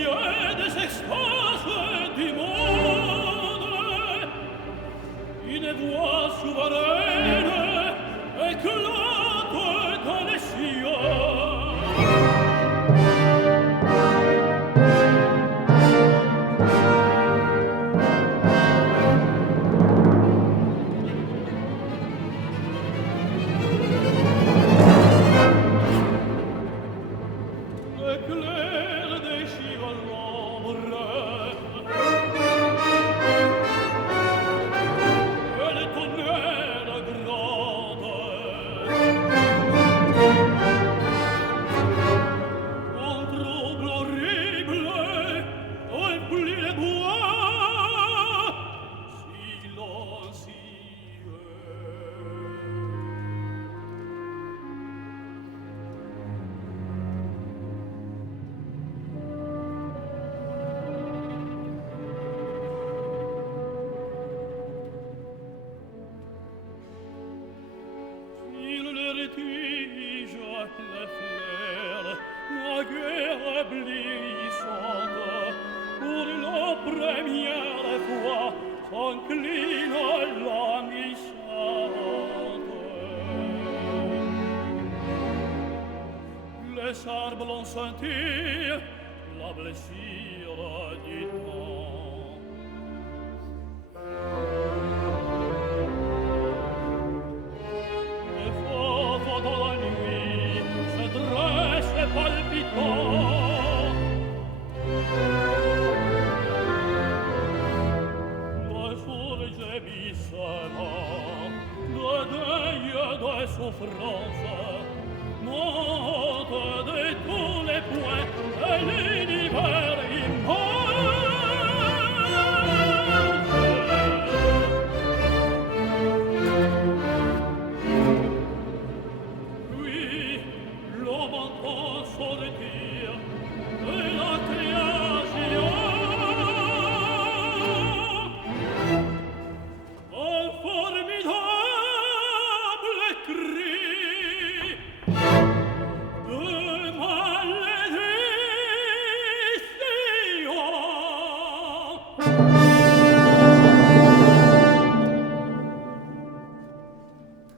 milieu des extases du monde, une voix souveraine éclate dans les cieux. L'éclair déchire l'ombre, et le tonnerre gronde. Un trouble horrible emplit les bois silencieux. Tige, la fleur, la guerre blissante, pour la première fois s'incline languissante. Les arbres l'ont senti, la blessure du temps.